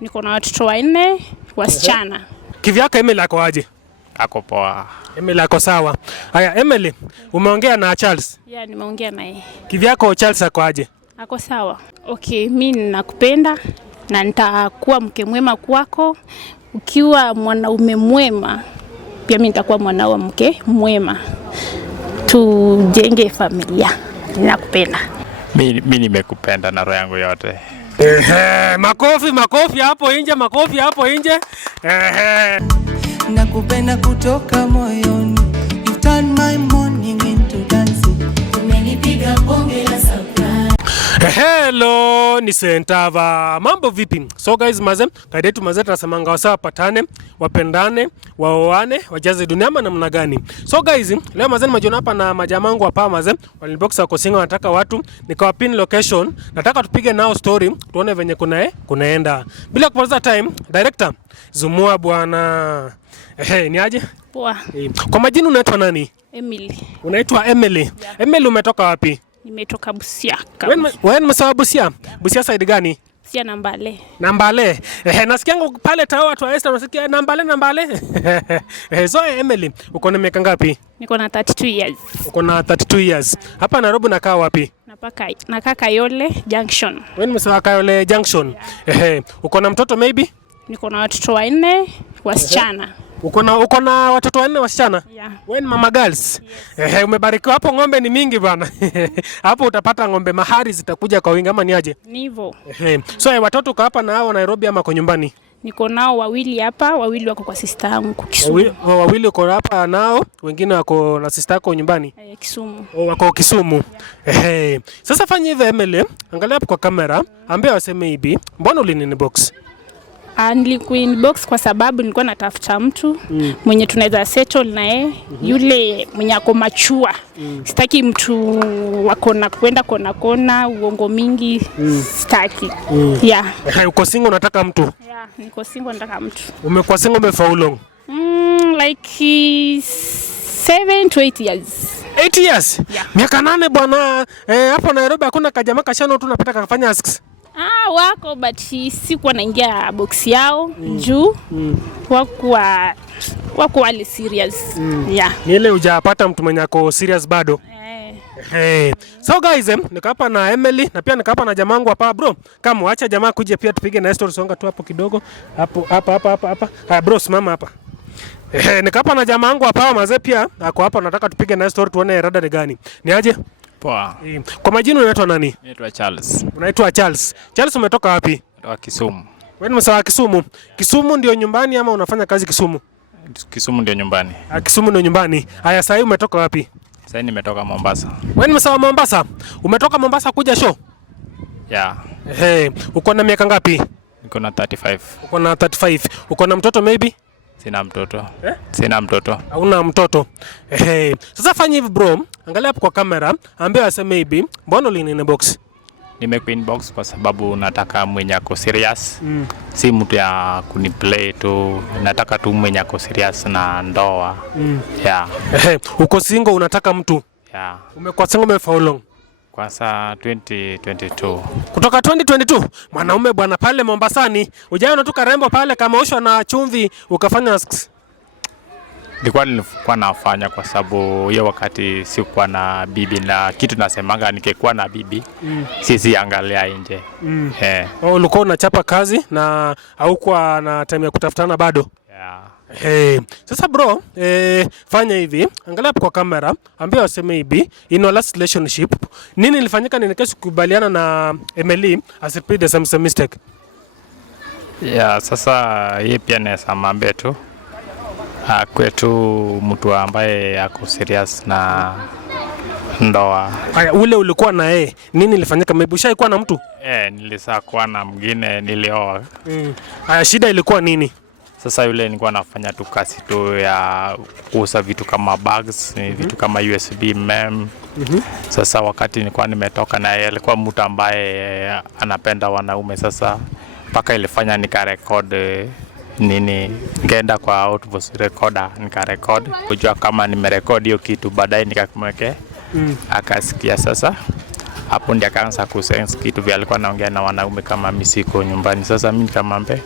Niko na watoto 4 wasichana. Kivyako Emily ako aje? Ako poa. Emily ako sawa. Haya Emily, umeongea na Charles? Yeah, nimeongea naye. Kivyako Charles ako aje? Ako sawa. Okay, mimi ninakupenda na nitakuwa mke mwema kwako. Ukiwa mwanaume mwema, pia mimi nitakuwa mwanamke mwema. Tujenge familia. Ninakupenda. Mimi nimekupenda na roho yangu yote. Makofi hapo nje, makofi hapo nje. Nakupenda kutoka moyoni. You turn my morning into dancing. Umenipiga bonge la surprise. Hello, ni Sentava. Mambo vipi? So guys, kaidetu tunasemanga wasawa patane, wapendane, waoane, wajaze dunia ama namna gani? So guys, leo nimejiona hapa na majamangu hapa walinibox wako singa, nataka watu nikawapin location, nataka tupige nao story, tuone venye kunaenda. Bila kupoteza time, director, zumua bwana. Ni aje? Poa. Kwa majina unaitwa nani? Emily. Unaitwa Emily? Yeah. Emily, umetoka wapi? Nimetoka Busia. Wewe umesema Busia? Yeah. Busia side gani? Busia Nambale. Nambale. Nasikianga pale tao watu wa Esther nasikia Nambale. So Emily, uko na miaka ngapi? Niko na 32 years. Uko na 32 years. Hapa Nairobi unakaa wapi? Nakaa Kayole Junction. Wewe umesema Kayole Junction. Yeah. Uko na mtoto maybe? Niko na watoto 4 wasichana. Uko na watoto 4 wasichana? Yeah. Wewe ni mama girls? Yes. Umebarikiwa hapo, ng'ombe ni mingi bana. Hapo utapata ng'ombe mahari zitakuja kwa wingi ama ni aje? Ni hivyo. So watoto uko hapa na hao Nairobi ama kwa nyumbani? Niko nao 2 hapa, 2 wako kwa sister yangu Kisumu. 2 uko hapa nao, wengine wako na sister yako nyumbani? Kisumu. Wako Kisumu. Yeah. Sasa fanya hivi Emily, angalia hapo kwa kamera, ambia waseme hivi, mbona ulininibox? Nilikuinbox kwa sababu nilikuwa natafuta mtu mwenye tunaweza settle na yeye, yule mwenye ako machua. Sitaki mtu wako na kwenda kona uongo mingi, sitaki. Yeah. Uko single unataka mtu? Yeah, niko single nataka mtu. Umekuwa single for how long? Like 7 to 8 years. 8 years? Yeah. Miaka 8 bwana. Hapo Nairobi hakuna kajamaa kashano tu unapata kafanya asks. Wako but sikuwa naingia box yao juu wako wali serious. Yeah. Ni ile hujapata mtu mwenye ako serious bado. So guys, niko hapa na Emily na pia niko hapa na jamangu hapa bro. Kama acha jamaa kuje pia tupige na story, songa tu hapo kidogo. Hapa. Haya bro, simama hapa. Niko hapa na jamangu hapa mazee pia ako hapa, nataka tupige na story tuone rada ni gani. Ni aje? Poa. Kwa majina unaitwa nani? Naitwa Charles. Unaitwa Charles. Charles, umetoka wapi? Kutoka Kisumu. Wewe ni msawa Kisumu. Kisumu ndio nyumbani ama unafanya kazi Kisumu? Kisumu ndio nyumbani. Kisumu ndio nyumbani. Haya, sasa umetoka wapi? Sasa nimetoka Mombasa. Wewe ni msawa Mombasa? Umetoka Mombasa kuja show? Yeah. Uko na miaka ngapi? Niko na 35. Uko na 35. Uko na mtoto maybe? Sina mtoto. Sina mtoto. Hauna mtoto. Sasa fanya hivi bro, angalia hapo kwa kamera, ambia waseme hivi, mbona ulininibox? Nimekuinbox kwa sababu nataka mwenye ako serious. Si mtu ya kuniplay tu, nataka tu mwenye ako serious na ndoa. Yeah. Uko single unataka mtu? Yeah. Umekuwa single for how long? Kwa saa 2022. Kutoka 2022? Mwanaume bwana pale Mombasani, ujaona tu karembo pale kama usho na chumvi ukafanya asks. Nilikuwa nafanya kwa sababu hiyo wakati sikuwa na bibi, na kitu nasemanga nikikuwa na bibi sisi angalia nje. Ulikuwa unachapa kazi na haukuwa na time ya kutafutana bado? Yeah. Sasa bro, fanya hivi, angalia kwa kamera, ambia waseme hivi, in our last relationship, nini ilifanyika nini kesho kukubaliana na Emily as repeat the same mistake? Yeah, sasa yeye pia nasamambe tu. Kwetu mtu ambaye ako serious na ndoa. Haya, ule ulikuwa na yeye, nini ilifanyika? Maybe ushaikuwa na mtu? Nilisa kuwa na mwingine nilioa. Haya, shida ilikuwa nini? Sasa yule nilikuwa nafanya tu kazi tu ya kuuza vitu kama bags, vitu kama USB mem. Sasa wakati nilikuwa nimetoka na yeye, alikuwa mtu ambaye anapenda wanaume. Sasa mpaka ilifanya nikarecord nikaenda kwa outvoice recorder nikarecord kujua kama nimerecord hiyo kitu, baadaye nikamwekea akasikia. Sasa hapo ndio akaanza kusense kitu vile alikuwa anaongea na wanaume kama mimi siko nyumbani. Sasa mimi nikamwambia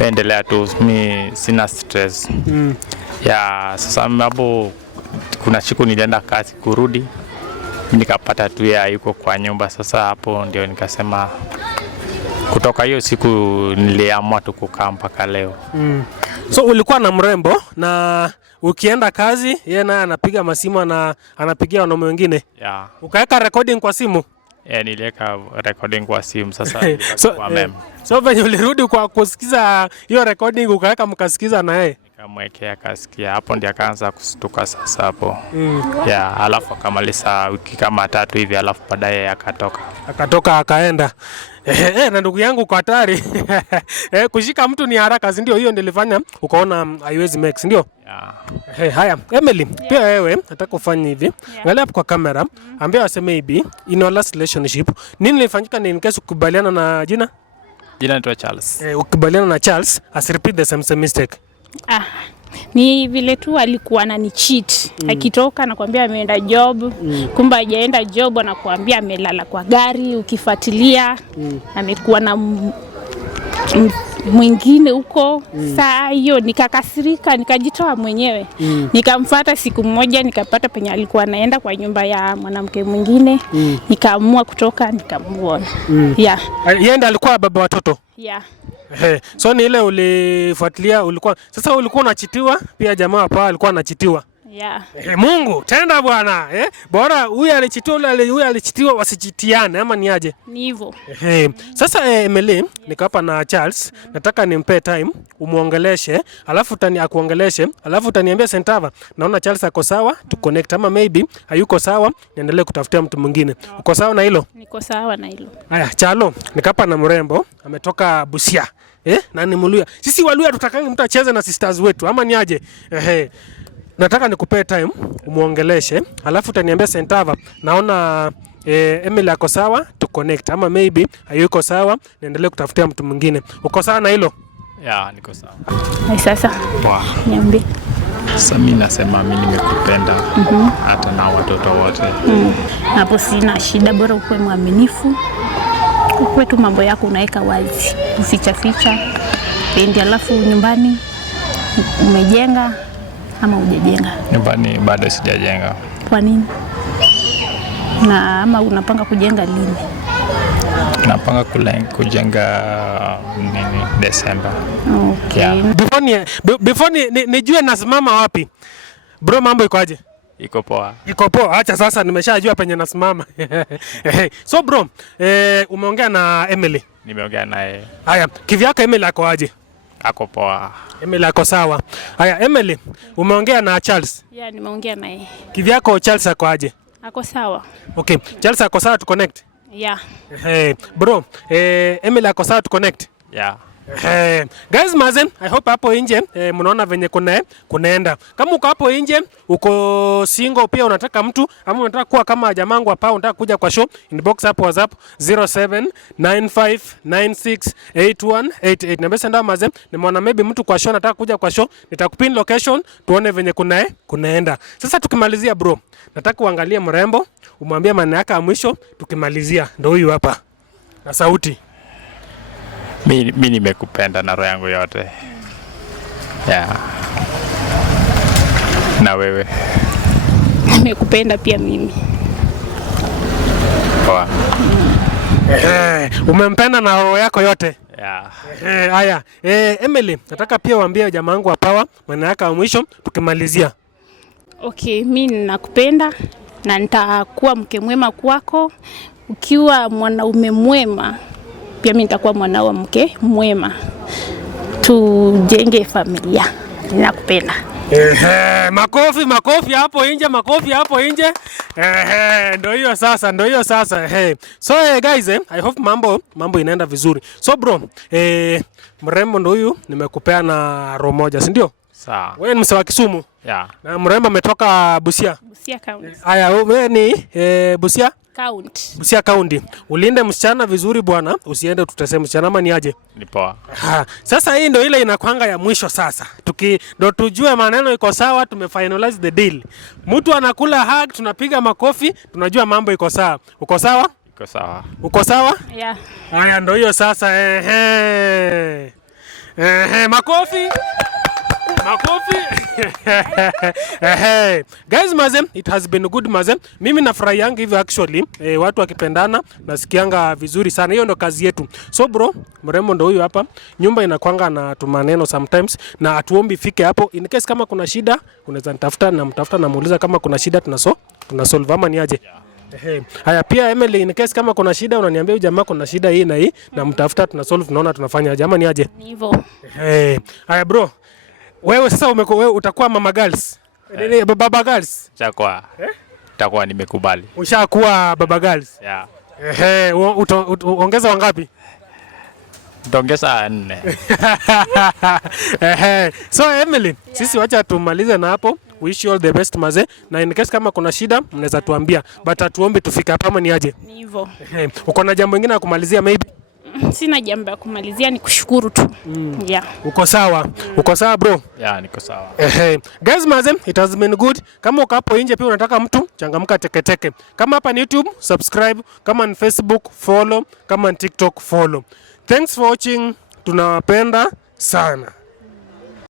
endelea tu, mimi sina stress. Ya sasa hapo kuna siku nilienda kazi kurudi nikapata tu yeye yuko kwa nyumba. Sasa hapo ndio nikasema kutoka hiyo siku niliamua tu kukaa mpaka leo. So ulikuwa na mrembo na ukienda kazi yeye naye anapiga masimu na anapigia wanaume wengine. Yeah. Ukaweka recording kwa simu? Niliweka recording kwa simu sasa. So venye ulirudi kwa kusikiza hiyo recording ukaweka mkasikiza na yeye? Nikamwekea akasikia. Hapo ndio akaanza kustuka sasa hapo. Yeah, alafu akamaliza wiki kama 3 hivi, alafu baadaye akatoka akaenda. Na ndugu yangu kwa hatari. Kushika mtu ni haraka, si ndio? Hiyo ndio ilifanya ukaona haiwezi make, si ndio? Yeah. Haya, Emily, pia wewe nataka ufanye hivi. Angalia hapo kwa kamera, ambia waseme hivi, in our last relationship, nini ilifanyika ni in case ukubaliana na jina? Jina ni Charles. Ukubaliana na Charles, repeat the same mistake. Ni vile tu alikuwa anani cheat. Akitoka anakuambia ameenda job, kumbe hajaenda job, anakuambia amelala kwa gari, ukifuatilia amekuwa na mwingine huko. Saa hiyo nikakasirika, nikajitoa mwenyewe. Nikamfuata siku moja, nikapata penye alikuwa anaenda kwa nyumba ya mwanamke mwingine. Nikaamua kutoka, nikamuona. Yeah. Yeye ndiye alikuwa baba watoto? Yeah. So ni ile ulifuatilia, ulikuwa unachitiwa pia, jamaa hapa alikuwa anachitiwa. Yeah. Mungu tenda bwana, bora huyu alichitiwa huyu alichitiwa, wasichitiane ama ni aje? Ni hivyo. Sasa Emily, niko hapa na Charles, nataka nimpe time umuongeleshe, alafu akuongeleshe, alafu utaniambia Sentava, naona Charles ako sawa, tu connect, ama maybe hayuko sawa, niendelee kutafutia mtu mwingine. Uko sawa na hilo? Niko sawa na hilo. Haya, Chalo, niko hapa na mrembo, ametoka Busia. Na ni Mluya. Sisi Waluya tutakangi mtu acheze na sisters wetu, ama ni aje? Nataka nikupe time umuongeleshe, alafu utaniambia Sentava, naona Emily ako sawa, tu connect, ama maybe hayuko sawa, niendelee kutafutia mtu mwingine. Uko sawa na hilo? Yeah, niko sawa. Sasa. Niambie. Sasa mimi nasema mimi nimekupenda hata na watoto wote. Hapo sina shida, bora ukuwe mwaminifu. Ukuwe tu mambo yako unaweka wazi, uficha. Pendi, alafu nyumbani umejenga ama hujajenga? Nyumbani bado sijajenga. Kwa nini? Na ama unapanga kujenga lini? Napanga kujenga Desemba. Okay. Yeah. Before nijue nasimama wapi. Bro, mambo iko aje? Iko poa. Iko poa. Acha sasa nimeshajua penye nasimama. So bro, umeongea na Emily? Nimeongea naye. Haya, kivyako Emily ako aje? Ako poa. Emily ako sawa. Haya, Emily, umeongea na Charles? Yeah, nimeongea naye. Kivyako Charles ako aje? Ako sawa. Okay, Charles ako sawa, tu connect? Yeah. Bro, Emily ako sawa, tu connect? Yeah. Guys, mazen, I hope hapo nje mnaona venye kunaenda. Kama uko hapo nje, uko single pia unataka mtu, ama unataka kuwa kama jamangu hapa, unataka kuja kwa show, inbox hapo WhatsApp 0795968188. Nambia ndio mazen, nimeona maybe mtu kwa show nataka kuja kwa show, nitakupin location tuone venye kunaenda. Sasa tukimalizia bro, nataka uangalie mrembo, umwambie maneno yake ya mwisho tukimalizia. Ndio huyu hapa. Na sauti. Mimi nimekupenda na roho yangu yote. Yeah. Na wewe? Nimekupenda pia mimi. Poa. Umempenda na roho yako yote? Yeah. Haya. Emily, nataka pia uambie jamaa wangu wa Power maneno yake ya mwisho tukimalizia. Okay, mimi ninakupenda na nitakuwa mke mwema kwako. Ukiwa mwanaume mwema, pia mimi nitakuwa mwanamke mwema. Tujenge familia. Ninakupenda. Makofi hapo nje. Ndio hiyo sasa. So guys, I hope mambo inaenda vizuri. So bro, mrembo ndio huyu nimekupea na roho moja, si ndio? Sawa. Wewe ni msewa Kisumu? Yeah. Na mrembo ametoka Busia? Busia County. Haya, wewe ni Busia? County. Busia County. Ulinde msichana vizuri bwana, usiende tutese msichana ama ni aje? Ni poa. Sasa hii ndio ile inakwanga ya mwisho sasa. Ndio tujue maneno iko sawa, tumefinalize the deal. Mtu anakula hug, tunapiga makofi, tunajua mambo iko sawa. Uko sawa? niko sawa. Uko sawa? Yeah. Haya ndio hiyo sasa. Makofi. Makofi. Guys maze, it has been good maze. Mimi nafurahianga hivyo actually. Watu wakipendana nasikianga vizuri sana. Hiyo ndo kazi yetu. So bro, mrembo ndo huyu hapa. Nyumba inakwanga na tumaneno sometimes na atuombi fike hapo. In case kama kuna shida, unaweza nitafuta na muuliza kama kuna shida tunasolve ama ni aje. Haya pia Emily, in case kama kuna shida unaniambia huyu jamaa kuna shida hii na hii na mtafuta tunasolve, tunaona tunafanya aje ama ni aje. Ni hivyo. Haya bro. Wewe sasa wewe utakuwa mama girls. Baba girls. Itakuwa nimekubali. Ushakuwa baba girls. Yeah. Ongeza wangapi? Utaongeza 4. So Emily, sisi wacha tumalize na hapo. Wish you all the best maze. Na in case kama kuna shida mnaweza tuambia. But atuombe tufike hapa ama ni aje? Ni hivyo. Uko na jambo lingine la kumalizia maybe? Sina jambo la kumalizia, ni kushukuru tu. Yeah. Uko sawa? Uko sawa bro? Yeah, niko sawa. Guys maze, it has been good. Kama uko hapo nje pia unataka mtu, changamka teketeke. Kama hapa ni YouTube, subscribe. Kama ni Facebook, follow. Kama ni TikTok, follow. Thanks for watching. Tunawapenda sana.